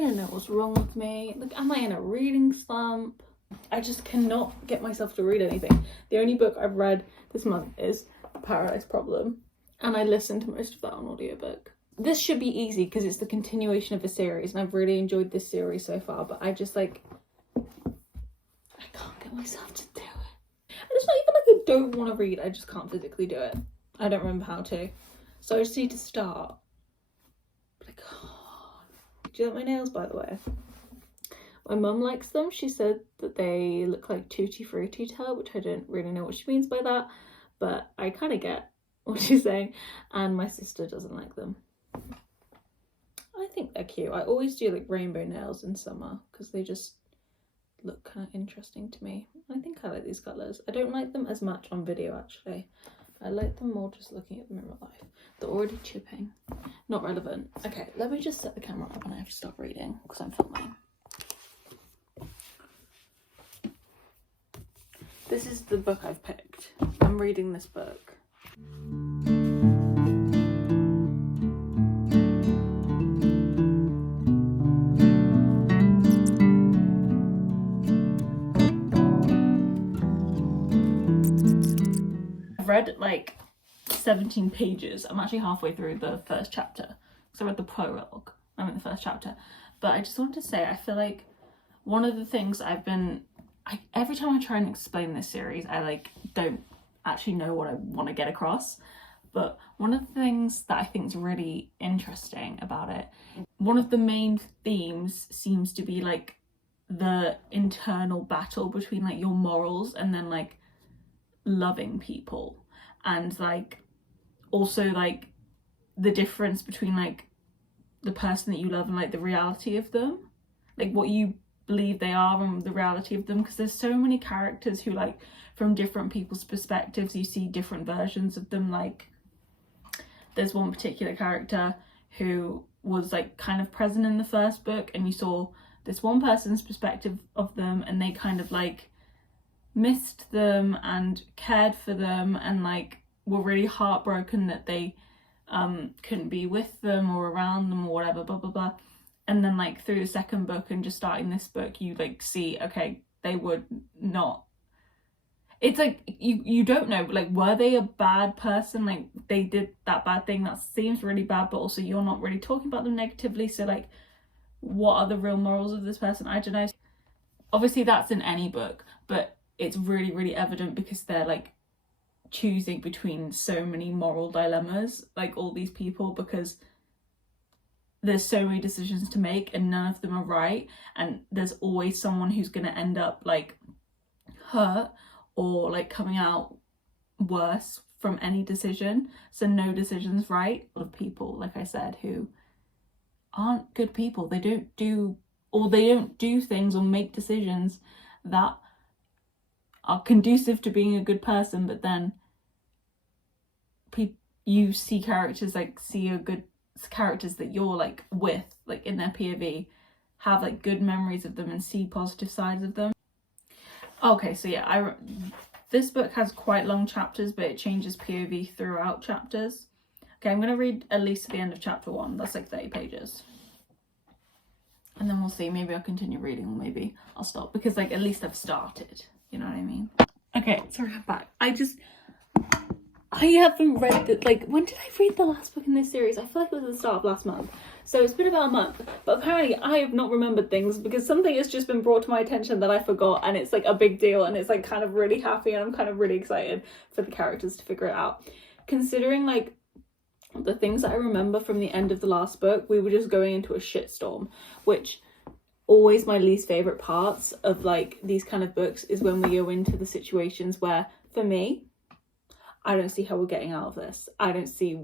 don't know what's wrong with me. Like, am I in a reading slump? I just cannot get myself to read anything. The only book I've read this month is Paradise Problem, and I listened to most of that on audiobook. This should be easy because it's the continuation of a series, and I've really enjoyed this series so far, but I just like, I can't get myself to do it. And it's not even like I don't want to read, I just can't physically do it. I don't remember how to. So I just need to start. But I can't. Do you like my nails, by the way? My mum likes them. She said that they look like Tutti Frutti to her, which I don't really know what she means by that, but I kind of get what she's saying. And my sister doesn't like them. I think they're cute. I always do like rainbow nails in summer because they just look kind of interesting to me. I think I like these colours. I don't like them as much on video actually. I like them more just looking at them in real life. They're already chipping. Not relevant. Okay, let me just set the camera up and I have to stop reading because I'm filming. This is the book I've picked. I'm reading this book. I've read like 17 pages. I'm actually halfway through the first chapter because I read the prologue. I'm in the first chapter. But I just wanted to say, I feel like one of the things every time I try and explain this series, I like don't actually know what I want to get across. But one of the things that I think is really interesting about it, one of the main themes seems to be like the internal battle between like your morals and then like loving people, and like also like the difference between like the person that you love and like the reality of them, like what you believe they are and the reality of them, because there's so many characters who like from different people's perspectives you see different versions of them. Like there's one particular character who was like kind of present in the first book and you saw this one person's perspective of them and they kind of like missed them and cared for them and like were really heartbroken that they couldn't be with them or around them or whatever, blah blah blah. And then like through the second book and just starting this book, you like see, okay, they would not, it's like you don't know, like were they a bad person, like they did that bad thing that seems really bad, but also you're not really talking about them negatively, so like what are the real morals of this person? I don't know. Obviously that's in any book, but it's really, really evident because they're like choosing between so many moral dilemmas, like all these people, because there's so many decisions to make and none of them are right, and there's always someone who's going to end up like hurt or like coming out worse from any decision. So no decision's right. A lot of people, like I said, who aren't good people, they don't do things or make decisions that are conducive to being a good person, but then you see characters that you're like with, like in their POV, have like good memories of them and see positive sides of them. Okay, so yeah, this book has quite long chapters, but it changes POV throughout chapters. Okay, I'm gonna read at least to the end of chapter 1. That's like 30 pages. And then we'll see, maybe I'll continue reading or maybe I'll stop, because like at least I've started, you know what I mean? Okay, sorry, I'm back. I haven't read it, like, when did I read the last book in this series? I feel like it was at the start of last month. So it's been about a month, but apparently I have not remembered things because something has just been brought to my attention that I forgot, and it's like a big deal, and it's like kind of really happy, and I'm kind of really excited for the characters to figure it out. Considering like the things that I remember from the end of the last book, we were just going into a shitstorm, which always my least favourite parts of like these kind of books is when we go into the situations where, for me, I don't see how we're getting out of this. I don't see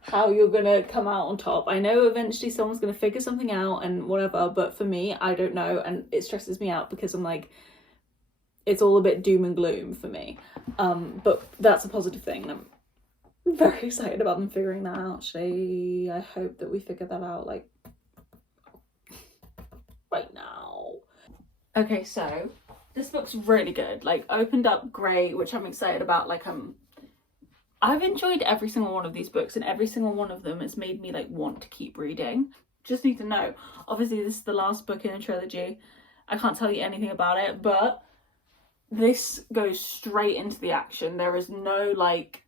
how you're gonna come out on top. I know eventually someone's gonna figure something out and whatever, but for me, I don't know, and it stresses me out because I'm like, it's all a bit doom and gloom for me. But that's a positive thing. I'm very excited about them figuring that out. Actually, I hope that we figure that out like right now. Okay, so this book's really good. Like, opened up great, which I'm excited about. Like, I've enjoyed every single one of these books, and every single one of them has made me like want to keep reading. just need to know. Obviously this is the last book in a trilogy. I can't tell you anything about it, but this goes straight into the action. There is no like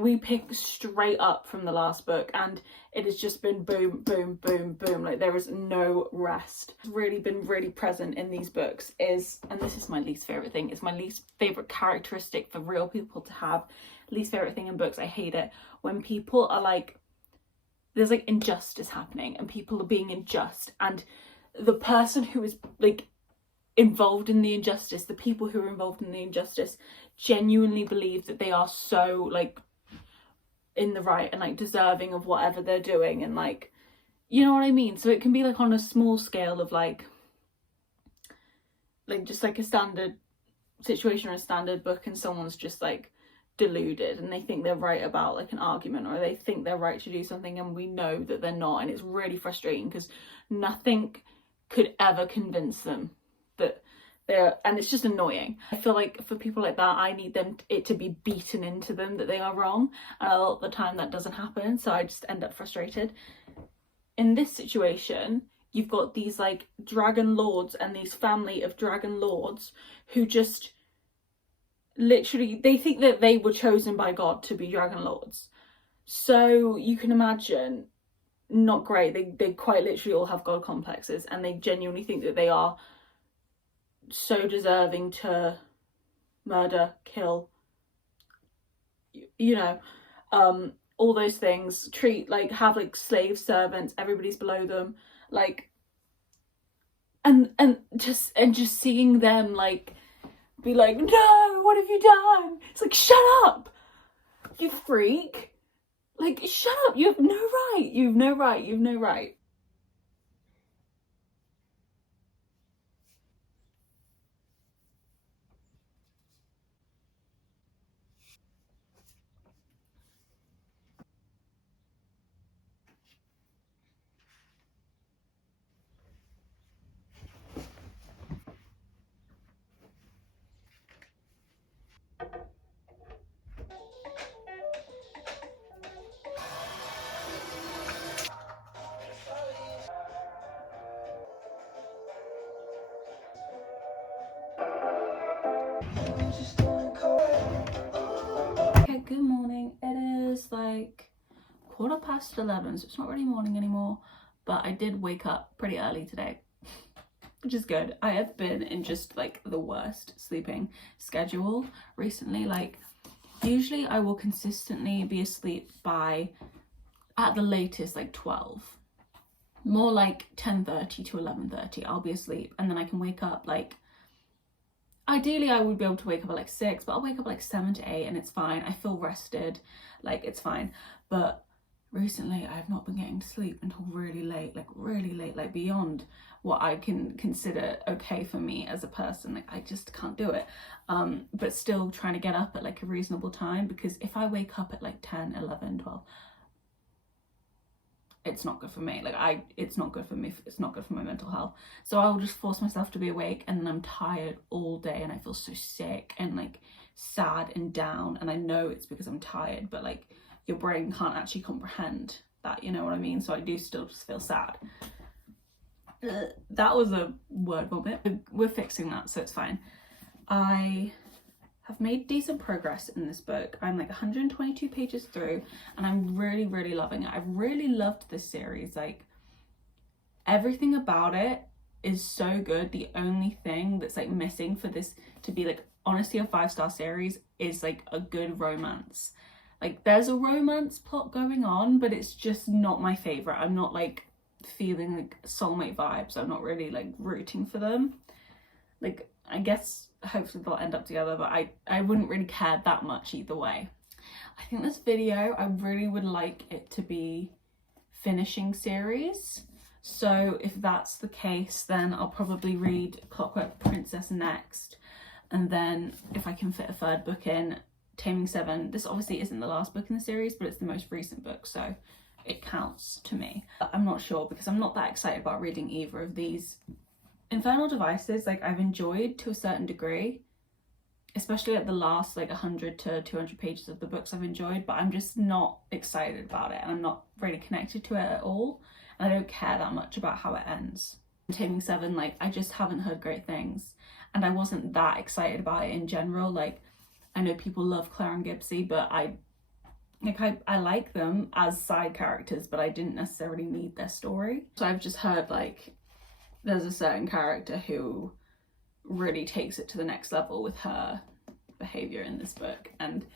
we pick straight up from the last book, and it has just been boom, boom, boom, boom. Like there is no rest. It's really been really present in these books is, and this is my least favorite thing, it's my least favorite characteristic for real people to have. Least favorite thing in books, I hate it when people are like, there's like injustice happening and people are being unjust, and the person who is like involved in the injustice, the people who are involved in the injustice genuinely believe that they are so like in the right and like deserving of whatever they're doing, and like, you know what I mean? So it can be like on a small scale of like just like a standard situation or a standard book, and someone's just like deluded and they think they're right about like an argument, or they think they're right to do something and we know that they're not, and it's really frustrating because nothing could ever convince them that they're, and it's just annoying. I feel like for people like that, I need it to be beaten into them that they are wrong, and a lot of the time that doesn't happen, so I just end up frustrated. In this situation, you've got these like dragon lords and these family of dragon lords who just literally, they think that they were chosen by God to be dragon lords. So you can imagine, not great. They quite literally all have God complexes, and they genuinely think that they are so deserving to murder, kill, you know, all those things, treat like, have like slave servants, everybody's below them, like, and just seeing them like be like, no, what have you done? It's like, shut up, you freak, like, shut up, you have no right, you've no right. Okay, good morning. It is like 11:15, so it's not really morning anymore, but I did wake up pretty early today, which is good. I have been in just like the worst sleeping schedule recently. Like usually I will consistently be asleep by at the latest like 12, more like 10:30 to 11:30 I'll be asleep, and then I can wake up like, ideally I would be able to wake up at like 6, but I'll wake up like 7 to 8 and it's fine. I feel rested, like it's fine. But recently I've not been getting to sleep until really late, like beyond what I can consider okay for me as a person. Like I just can't do it. But still trying to get up at like a reasonable time, because if I wake up at like 10, 11, 12, it's not good for me. Like it's not good for me, it's not good for my mental health. So I'll just force myself to be awake, and then I'm tired all day and I feel so sick and like sad and down, and I know it's because I'm tired, but like your brain can't actually comprehend that, you know what I mean? So I do still just feel sad. That was a word vomit. We're fixing that, so it's fine. I have made decent progress in this book. I'm like 122 pages through, and I'm really loving it. I've really loved this series. Like everything about it is so good. The only thing that's like missing for this to be like honestly a 5-star series is like a good romance. Like there's a romance plot going on, but it's just not my favorite. I'm not like feeling like soulmate vibes. I'm not really like rooting for them. Like I guess hopefully they'll end up together, but I wouldn't really care that much either way. I think this video, I really would like it to be finishing series. So if that's the case, then I'll probably read Clockwork Princess next. And then if I can fit a third book in, Taming 7. This obviously isn't the last book in the series, but it's the most recent book, so it counts to me. I'm not sure, because I'm not that excited about reading either of these. Infernal Devices, like I've enjoyed to a certain degree, especially at the last like 100 to 200 pages of the books I've enjoyed, but I'm just not excited about it, and I'm not really connected to it at all. and I don't care that much about how it ends. Taming 7, like, I just haven't heard great things, and I wasn't that excited about it in general. Like, I know people love Claire and Gibbsy, but I like them as side characters, but I didn't necessarily need their story. So I've just heard, like, there's a certain character who really takes it to the next level with her behaviour in this book, and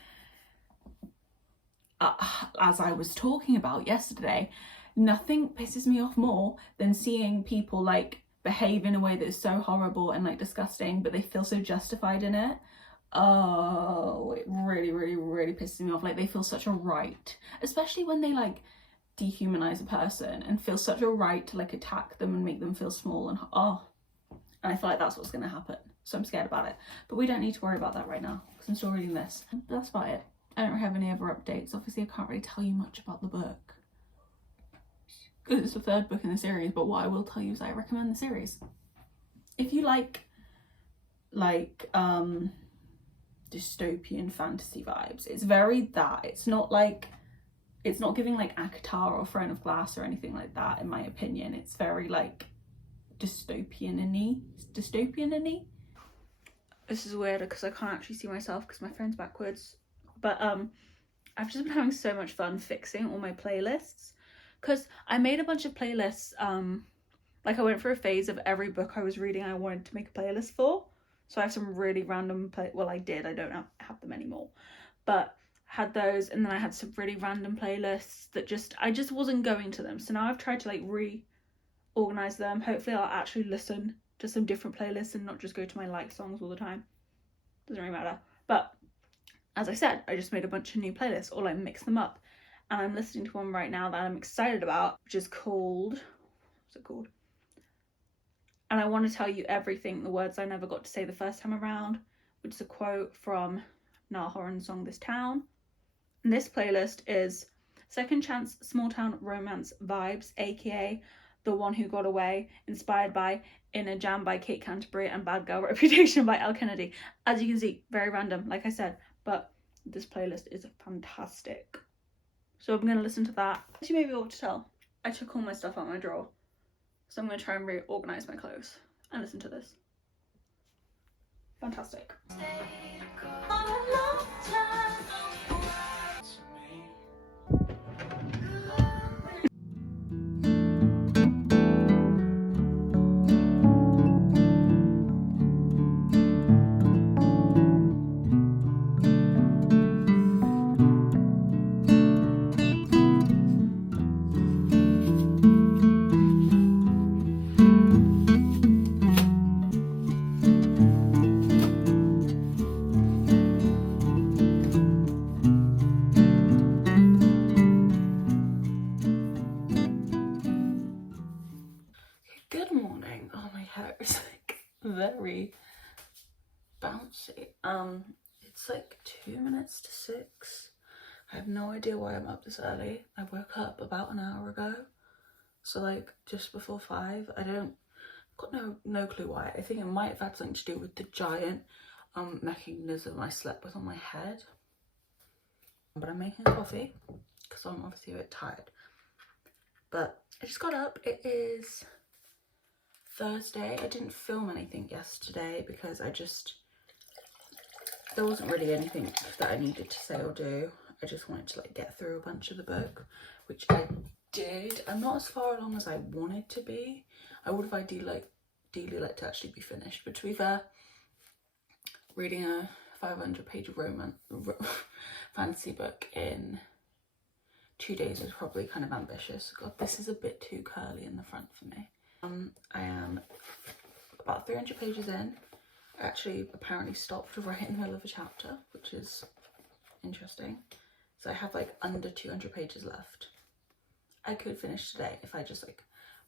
as I was talking about yesterday, nothing pisses me off more than seeing people like behave in a way that is so horrible and like disgusting, but they feel so justified in it. Oh, it really, really, really pisses me off. Like, they feel such a right, especially when they like dehumanize a person and feel such a right to like attack them and make them feel small, and and I feel like that's what's going to happen. So I'm scared about it, but we don't need to worry about that right now because I'm still reading this. That's about it. I don't have any other updates. Obviously, I can't really tell you much about the book because it's the third book in the series, but what I will tell you is I recommend the series. If you like dystopian fantasy vibes, it's very that. It's not giving like ACOTAR or Throne of Glass or anything like that, in my opinion. It's very like dystopian-y. This is weird because I can't actually see myself because my phone's backwards. But I've just been having so much fun fixing all my playlists, because I made a bunch of playlists. Like, I went through a phase of every book I was reading I wanted to make a playlist for. So I have some really random I did, I don't have them anymore, but had those, and then I had some really random playlists that I just wasn't going to them. So now I've tried to like reorganize them. Hopefully I'll actually listen to some different playlists and not just go to my like songs all the time. Doesn't really matter. But as I said, I just made a bunch of new playlists, or like mix them up, and I'm listening to one right now that I'm excited about, which is called, what's it called? And I want to tell you everything, the words I never got to say the first time around, which is a quote from Niall Horan's song This Town. And this playlist is Second Chance Small Town Romance Vibes, aka The One Who Got Away, inspired by In a Jam by Kate Canterbury, and Bad Girl Reputation by Elle Kennedy. As you can see, very random, like I said, but this playlist is fantastic. So I'm going to listen to that. As you may be able to tell, I took all my stuff out of my drawer. So I'm going to try and reorganize my clothes and listen to this. Fantastic. Good morning. Oh, my hair is like very bouncy. It's like 2 minutes to 6. I have no idea why I'm up this early. I woke up about an hour ago, so like just before 5. Got no clue why. I think it might have had something to do with the giant mechanism I slept with on my head. But I'm making coffee because I'm obviously a bit tired. But I just got up. It is Thursday. I didn't film anything yesterday because there wasn't really anything that I needed to say or do. I just wanted to like get through a bunch of the book, which I did. I'm not as far along as I wanted to be. I would have ideally liked to actually be finished, but to be fair, reading a 500-page fantasy book in 2 days is probably kind of ambitious. God, this is a bit too curly in the front for me. I am about 300 pages in. I actually apparently stopped right in the middle of a chapter, which is interesting. So I have like under 200 pages left. I could finish today if I just like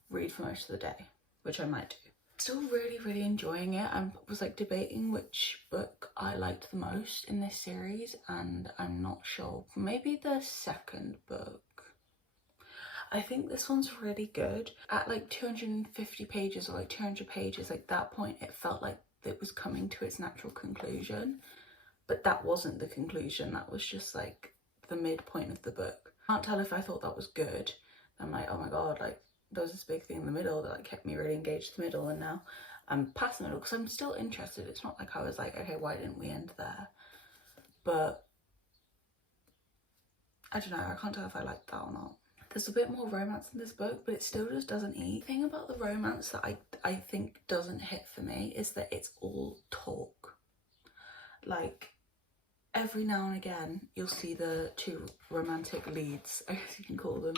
read for most of the day, which I might do. Still really enjoying it. I was like debating which book I liked the most in this series, and I'm not sure. Maybe the second book. I think this one's really good. At like 250 pages or like 200 pages, like that point, it felt like it was coming to its natural conclusion, but that wasn't the conclusion. That was just like the midpoint of the book. I can't tell if I thought that was good. I'm like, oh my god, like there was this big thing in the middle that like kept me really engaged in the middle, and now I'm past the middle because I'm still interested. It's not like I was like, okay, why didn't we end there? But I don't know, I can't tell if I liked that or not. There's a bit more romance in this book, but it still just doesn't eat. The thing about the romance that I think doesn't hit for me is that it's all talk. Like, every now and again, you'll see the two romantic leads, I guess you can call them,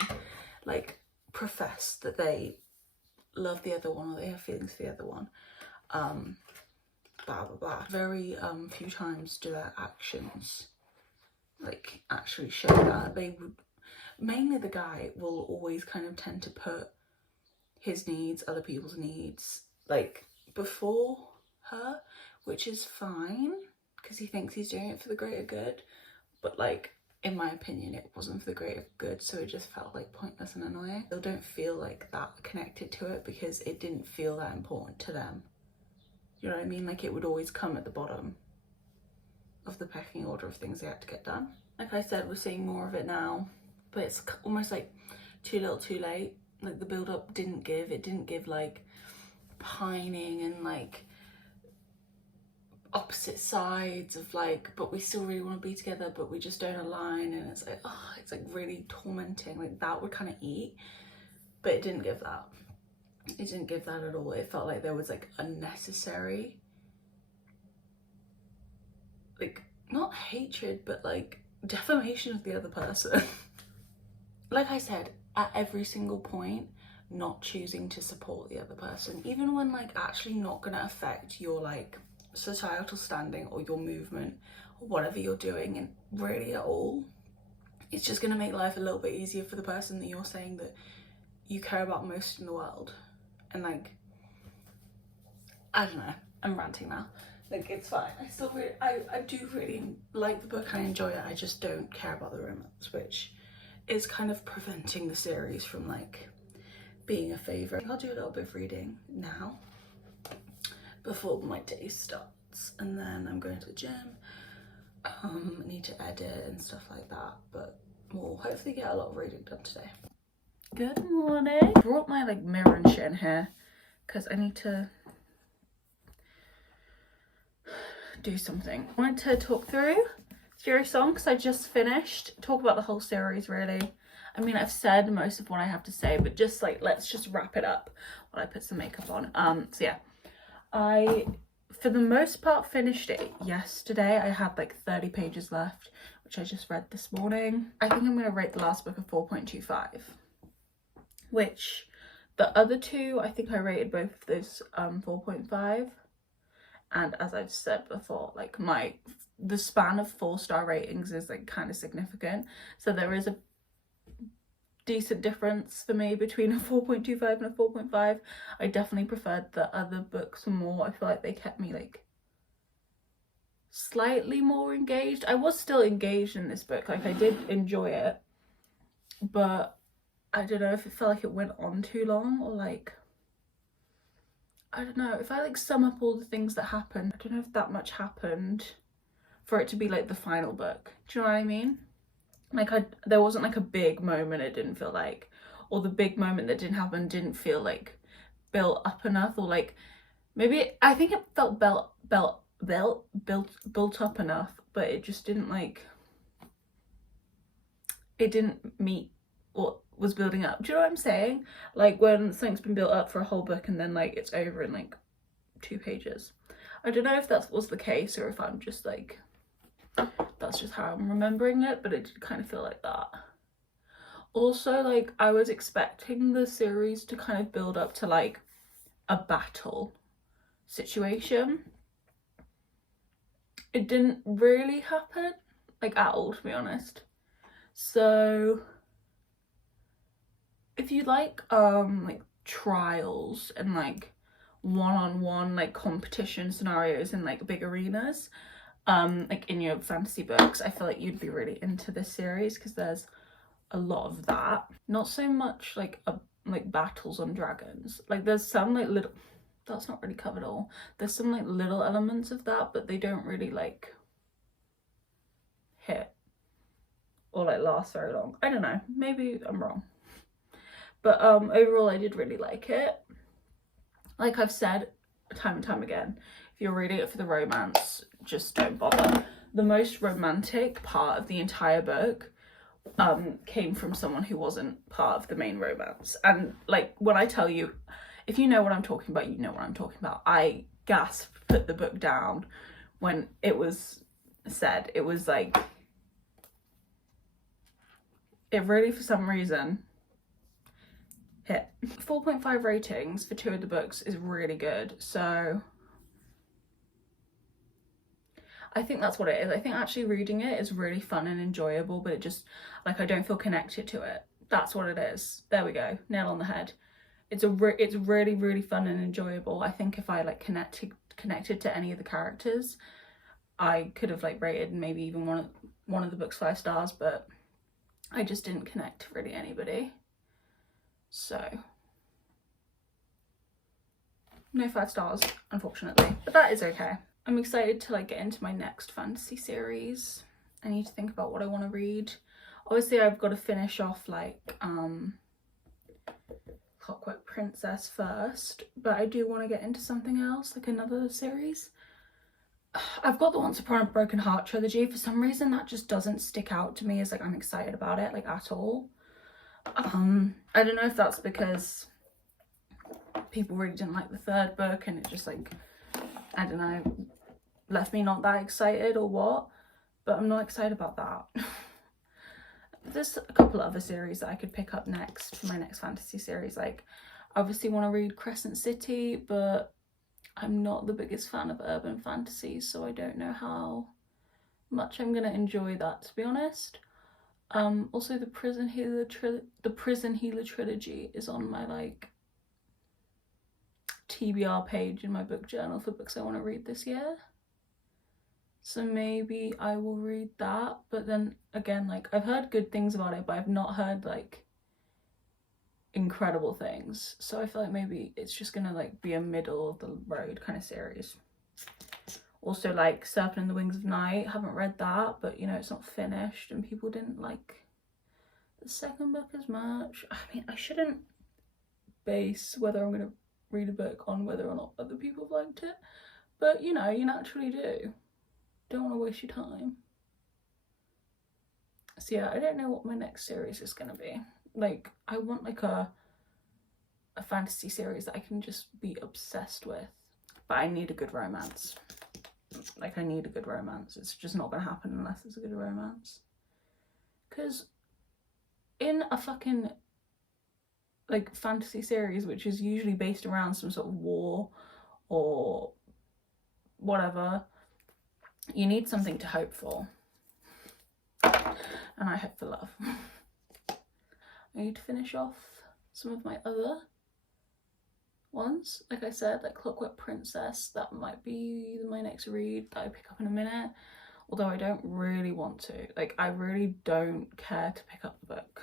like, profess that they love the other one or they have feelings for the other one. Blah, blah, blah. Very few times do their actions, like, actually show that. They would, mainly the guy will always kind of tend to put his needs, other people's needs, like, before her, which is fine because he thinks he's doing it for the greater good, but like, in my opinion, it wasn't for the greater good, so it just felt like pointless and annoying. They don't feel like that connected to it because it didn't feel that important to them. You know what I mean? Like, it would always come at the bottom of the pecking order of things they had to get done. Like I said, we're seeing more of it now, but it's almost like too little too late. Like, the build up didn't give, it didn't give like pining and like opposite sides of like, but we still really want to be together but we just don't align, and it's like, oh, it's like really tormenting. Like, that would kind of eat, but it didn't give that. It didn't give that at all. It felt like there was like unnecessary, like, not hatred, but like defamation of the other person. Like I said, at every single point, not choosing to support the other person, even when like actually not gonna affect your like societal standing or your movement or whatever you're doing, and really at all, it's just gonna make life a little bit easier for the person that you're saying that you care about most in the world. And like, I don't know, I'm ranting now. Like, it's fine. I still really, I do really like the book, I enjoy it, I just don't care about the romance, which is kind of preventing the series from like being a favourite. I'll do a little bit of reading now before my day starts, and then I'm going to the gym. I need to edit and stuff like that, but we'll hopefully get a lot of reading done today. Good morning. I brought my like mirror and shit in here because I need to do something. I wanted to talk through Fury Song because I just finished. Talk about the whole series really. I mean, I've said most of what I have to say, but just like, let's just wrap it up while I put some makeup on. So yeah, I, for the most part, finished it yesterday. I had like 30 pages left, which I just read this morning. I think I'm going to rate the last book a 4.25, which the other two, I think I rated both of those 4.5. And as I've said before, like the span of 4-star ratings is like kind of significant. So there is a decent difference for me between a 4.25 and a 4.5. I definitely preferred the other books more. I feel like they kept me like slightly more engaged. I was still engaged in this book, like I did enjoy it, but I don't know if it felt like it went on too long, or like, I don't know, if I like sum up all the things that happened, I don't know if that much happened for it to be like the final book. Do you know what I mean? Like, there wasn't like a big moment, it didn't feel like, or the big moment that didn't happen didn't feel like built up enough, or like, maybe, I think it felt built up enough, but it just didn't like, it didn't meet what was building up. Do you know what I'm saying? Like, when something's been built up for a whole book and then like it's over in like 2 pages. I don't know if that was the case or if I'm just like, that's just how I'm remembering it, but it did kind of feel like that. Also, like, I was expecting the series to kind of build up to like a battle situation. It didn't really happen, like, at all, to be honest. So if you like trials and like one-on-one like competition scenarios in like big arenas, like in your fantasy books, I feel like you'd be really into this series because there's a lot of that. Not so much like battles on dragons. Like, there's some like little, that's not really covered all. There's some like little elements of that, but they don't really like hit or like last very long. I don't know, maybe I'm wrong, But overall I did really like it. Like I've said time and time again, if you're reading it for the romance, just don't bother. The most romantic part of the entire book came from someone who wasn't part of the main romance. And like, when I tell you, if you know what I'm talking about, you know what I'm talking about. I gasped, put the book down when it was said. It was like, it really, for some reason, hit. 4.5 ratings for 2 of the books is really good. So I think that's what it is. I think actually reading it is really fun and enjoyable, but it just, like, I don't feel connected to it. That's what it is. There we go. Nail on the head. It's really, really fun and enjoyable. I think if I like connected to any of the characters, I could have like rated maybe even one of the books 5 stars, but I just didn't connect to really anybody. So no 5 stars, unfortunately, but that is okay. I'm excited to like get into my next fantasy series. I need to think about what I want to read. Obviously I've got to finish off like Clockwork Princess first, but I do want to get into something else, like another series. I've got the Once Upon a Broken Heart trilogy. For some reason that just doesn't stick out to me as like I'm excited about it, like, at all. I don't know if that's because people really didn't like the 3rd book and it just like, I don't know, left me not that excited or what, but I'm not excited about that. There's a couple of other series that I could pick up next for my next fantasy series. Like, I obviously want to read Crescent City, but I'm not the biggest fan of urban fantasy, so I don't know how much I'm gonna enjoy that, to be honest. Also the Prison Healer trilogy is on my like TBR page in my book journal for books I want to read this year. So maybe I will read that, but then again, like, I've heard good things about it, but I've not heard like incredible things. So I feel like maybe it's just gonna like be a middle of the road kind of series. Also, like, Serpent and the Wings of Night, haven't read that, but you know, it's not finished and people didn't like the 2nd book as much. I mean, I shouldn't base whether I'm gonna read a book on whether or not other people have liked it, but you know, you naturally do. Don't want to waste your time. So yeah, I don't know what my next series is gonna be. Like, I want like a fantasy series that I can just be obsessed with, but I need a good romance. Like, I need a good romance. It's just not gonna happen unless it's a good romance. Because in a fucking like fantasy series, which is usually based around some sort of war or whatever, you need something to hope for. And I hope for love. I need to finish off some of my other ones. Like I said, like Clockwork Princess, that might be my next read that I pick up in a minute. Although I don't really want to. Like, I really don't care to pick up the book.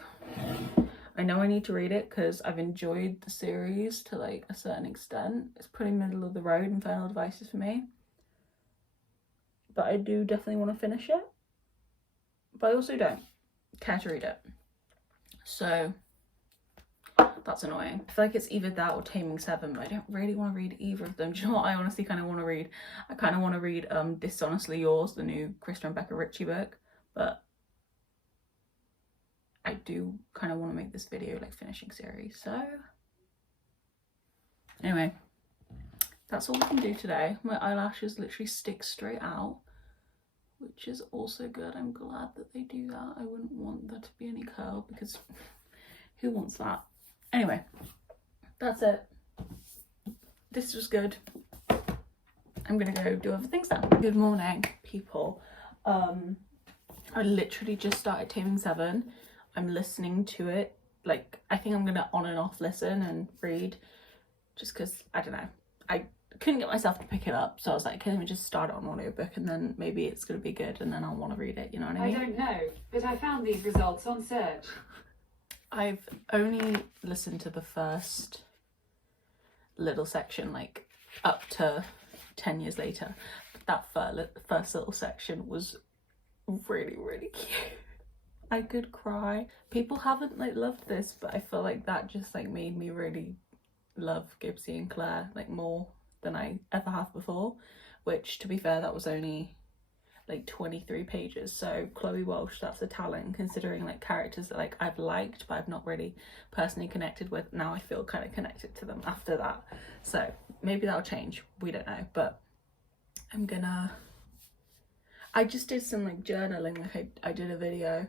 I know I need to read it because I've enjoyed the series to like a certain extent. It's pretty middle of the road in Infernal Devices for me. But I do definitely want to finish it. But I also don't care to read it. So that's annoying. I feel like it's either that or Taming 7, but I don't really want to read either of them. Do you know what I honestly kind of want to read? I kind of want to read Dishonestly Yours, the new Krista and Becca Ritchie book, but I do kind of want to make this video like finishing series. So anyway, that's all we can do today. My eyelashes literally stick straight out, which is also good. I'm glad that they do that. I wouldn't want there to be any curl because who wants that? Anyway, that's it. This was good. I'm gonna go do other things now. Good morning, people. I literally just started Taming 7. I'm listening to it. Like, I think I'm gonna on and off listen and read, just because, I don't know, I couldn't get myself to pick it up, so I was like, okay, let me just start it on audiobook and then maybe it's gonna be good and then I'll want to read it, you know what I mean? I don't know, but I found these results on search. I've only listened to the first little section, like up to 10 years later. That first little section was really, really cute. I could cry. People haven't like loved this, but I feel like that just like made me really love Gibbsy and Claire like more than I ever have before, which to be fair, that was only like 23 pages. So Chloe Walsh, that's a talent, considering like characters that like I've liked but I've not really personally connected with. Now I feel kind of connected to them after that, so maybe that'll change, we don't know. But I just did some like journaling, like I did a video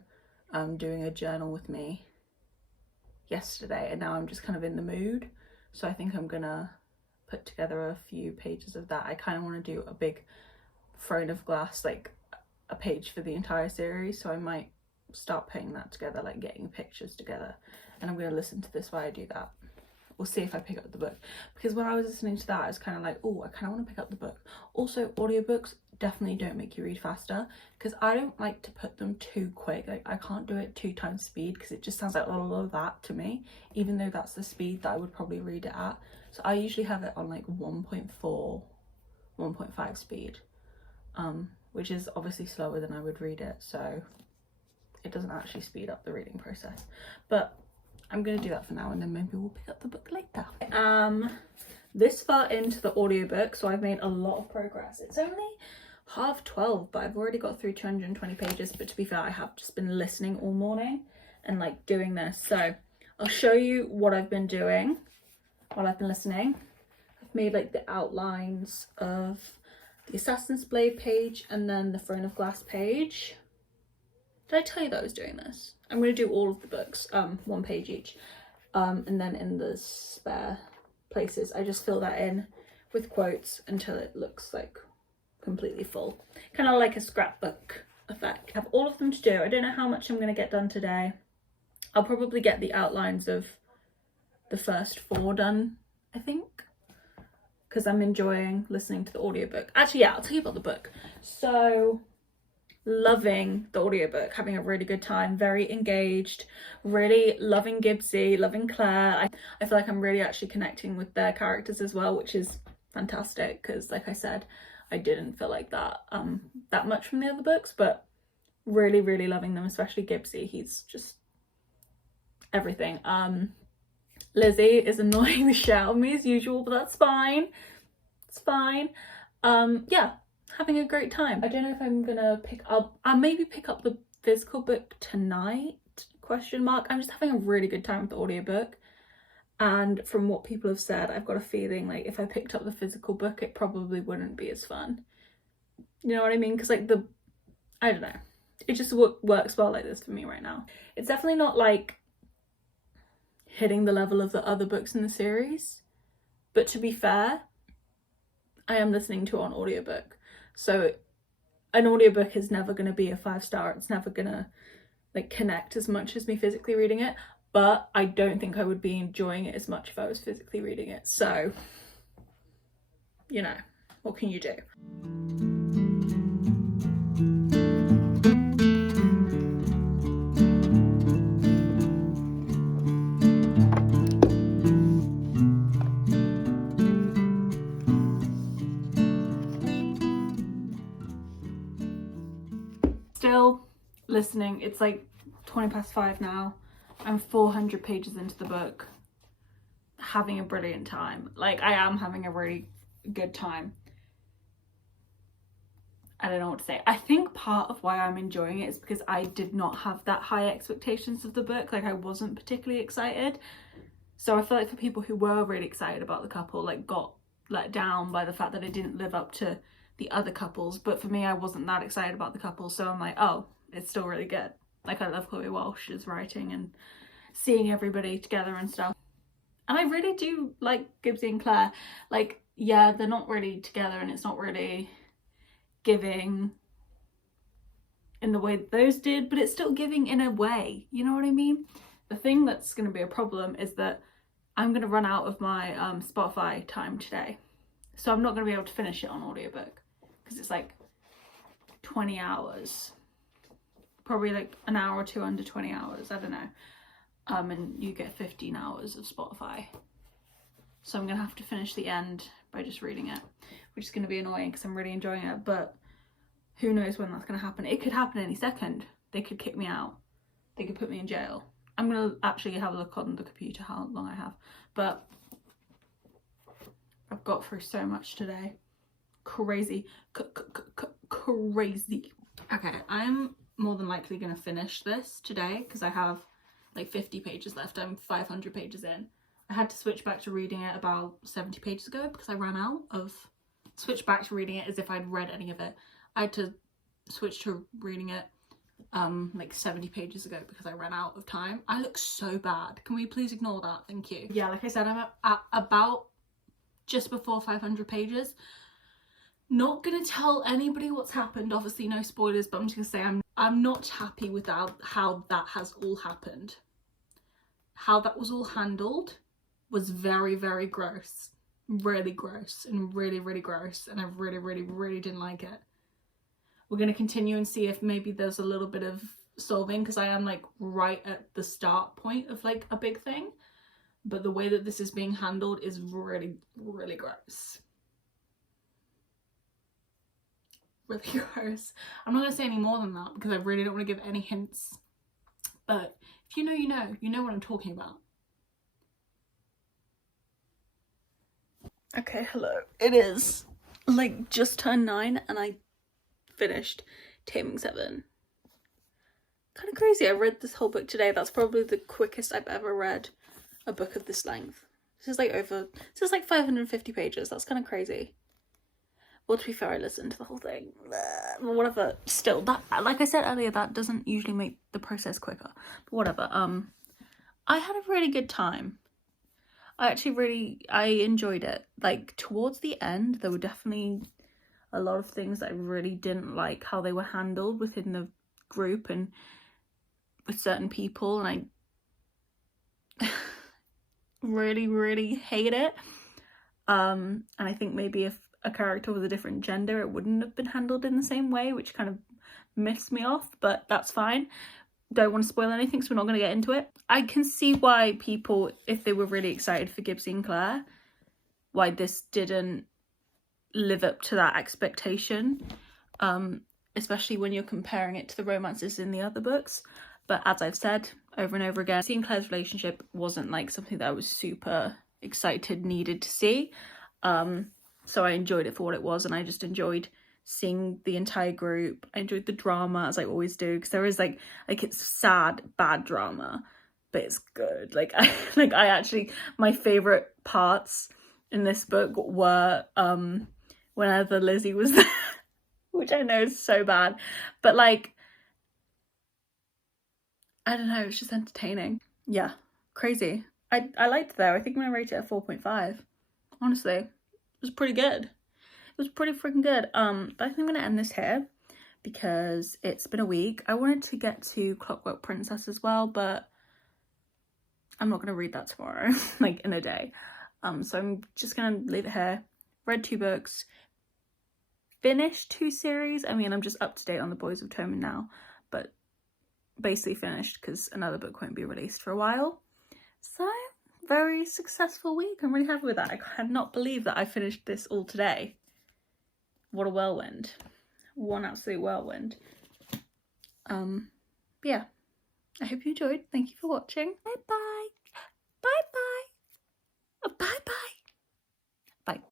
doing a journal with me yesterday, and now I'm just kind of in the mood, so I think I'm gonna put together a few pages of that. I kind of want to do a big Throne of Glass, like a page for the entire series, so I might start putting that together, like getting pictures together, and I'm going to listen to this while I do that. We'll see if I pick up the book, because when I was listening to that I was kind of like, oh, I kind of want to pick up the book. Also, audiobooks definitely don't make you read faster, because I don't like to put them too quick. Like I can't do it 2 times speed, because it just sounds like all of that to me, even though that's the speed that I would probably read it at. So I usually have it on like 1.4 1.5 speed, which is obviously slower than I would read it, so it doesn't actually speed up the reading process. But I'm gonna do that for now, and then maybe we'll pick up the book later. This far into the audiobook, so I've made a lot of progress. It's only 12:30, but I've already got through 220 pages. But to be fair, I have just been listening all morning and like doing this, so I'll show you what I've been doing while I've been listening. I've made like the outlines of the Assassin's Blade page and then the Throne of Glass page. Did I tell you that I was doing this? I'm going to do all of the books, 1 page each, and then in the spare places I just fill that in with quotes until it looks like completely full, kind of like a scrapbook effect. I have all of them to do. I don't know how much I'm going to get done today. I'll probably get the outlines of the first 4 done, I think, because I'm enjoying listening to the audiobook. Actually, yeah, I'll tell you about the book. So, loving the audiobook, having a really good time, very engaged, really loving Gibbsy, loving Claire. I feel like I'm really actually connecting with their characters as well, which is fantastic, because like I said, I didn't feel like that that much from the other books, but really, really loving them, especially Gibbsy. He's just everything. Lizzie is annoying the shit out of me as usual, but that's fine. It's fine. Yeah, having a great time. I don't know if I'm gonna I'll maybe pick up the physical book tonight, ? I'm just having a really good time with the audiobook, and from what people have said, I've got a feeling like if I picked up the physical book it probably wouldn't be as fun. You know what I mean? Because like I don't know, it just works well like this for me right now. It's definitely not like hitting the level of the other books in the series, but to be fair, I am listening to it on audiobook, so an audiobook is never going to be a 5-star. It's never gonna like connect as much as me physically reading it, but I don't think I would be enjoying it as much if I was physically reading it. So, you know, what can you do? Still listening. It's like 5:20 now. I'm 400 pages into the book, having a brilliant time. Like, I am having a really good time. I don't know what to say. I think part of why I'm enjoying it is because I did not have that high expectations of the book. Like, I wasn't particularly excited. So I feel like for people who were really excited about the couple, like, got let down by the fact that it didn't live up to the other couples. But for me, I wasn't that excited about the couple, so I'm like, oh, it's still really good. Like, I love Chloe Walsh's writing and seeing everybody together and stuff. And I really do like Gibbsy and Claire. Like, yeah, they're not really together and it's not really giving in the way that those did, but it's still giving in a way, you know what I mean? The thing that's going to be a problem is that I'm going to run out of my Spotify time today. So I'm not going to be able to finish it on audiobook because it's like 20 hours. Probably like an hour or 2 under 20 hours, I don't know. And you get 15 hours of Spotify. So I'm going to have to finish the end by just reading it, which is going to be annoying because I'm really enjoying it, but who knows when that's going to happen. It could happen any second. They could kick me out. they could put me in jail. I'm gonna actually have a look on the computer how long I have, but I've got through so much today. Crazy. Crazy. Okay, I'm more than likely gonna finish this today because I have like 50 pages left. I'm 500 pages in. I had to switch back to reading it about 70 pages ago because I ran out of... Switch back to reading it as if I'd read any of it. I had to switch to reading it like 70 pages ago because I ran out of time. I look so bad. Can we please ignore that? Thank you. Yeah, like I said, I'm at about just before 500 pages. Not gonna tell anybody what's happened, obviously no spoilers, but I'm just gonna say I'm not happy with how that has all happened. How that was all handled was very, very gross. Really gross and really, really gross, and I really, really, really didn't like it. We're going to continue and see if maybe there's a little bit of solving, because I am like right at the start point of like a big thing, but the way that this is being handled is really, really gross. Really gross. I'm not going to say any more than that because I really don't want to give any hints, but if you know, you know what I'm talking about. Okay, hello. It is like just turned 9 and I finished Taming 7. Kind of crazy. I read this whole book today. That's probably the quickest I've ever read a book of this length. This is like 550 pages. That's kind of crazy. Well, to be fair, I listened to the whole thing. Whatever. Still, that, like I said earlier, that doesn't usually make the process quicker. But whatever. I had a really good time. I enjoyed it. Like, towards the end, there were definitely a lot of things that I really didn't like how they were handled within the group and with certain people, and I really, really hate it. And I think maybe if a character was a different gender, it wouldn't have been handled in the same way, which kind of missed me off, but that's fine. Don't want to spoil anything, so we're not going to get into it. I can see why people, if they were really excited for Gibbsy and Claire, why this didn't live up to that expectation, especially when you're comparing it to the romances in the other books. But as I've said over and over again, seeing Claire's relationship wasn't like something that I was super excited, needed to see. So I enjoyed it for what it was, and I just enjoyed seeing the entire group. I enjoyed the drama, as I always do, because there is like it's sad, bad drama, but it's good. Like I actually, my favorite parts in this book were whenever Lizzie was there, which I know is so bad, but like, I don't know, it's just entertaining. Yeah, crazy. I liked it though. I think I'm gonna rate it a 4.5. Honestly, it was pretty good. It was pretty freaking good. But I think I'm gonna end this here because it's been a week. I wanted to get to Clockwork Princess as well, but I'm not gonna read that tomorrow, like in a day. So I'm just gonna leave it here. Read 2 books, finished 2 series. I mean, I'm just up to date on the Boys of Tommen now, but basically finished because another book won't be released for a while. So, very successful week. I'm really happy with that. I cannot believe that I finished this all today. What a whirlwind. One absolute whirlwind. Yeah. I hope you enjoyed. Thank you for watching. Bye bye. Bye bye.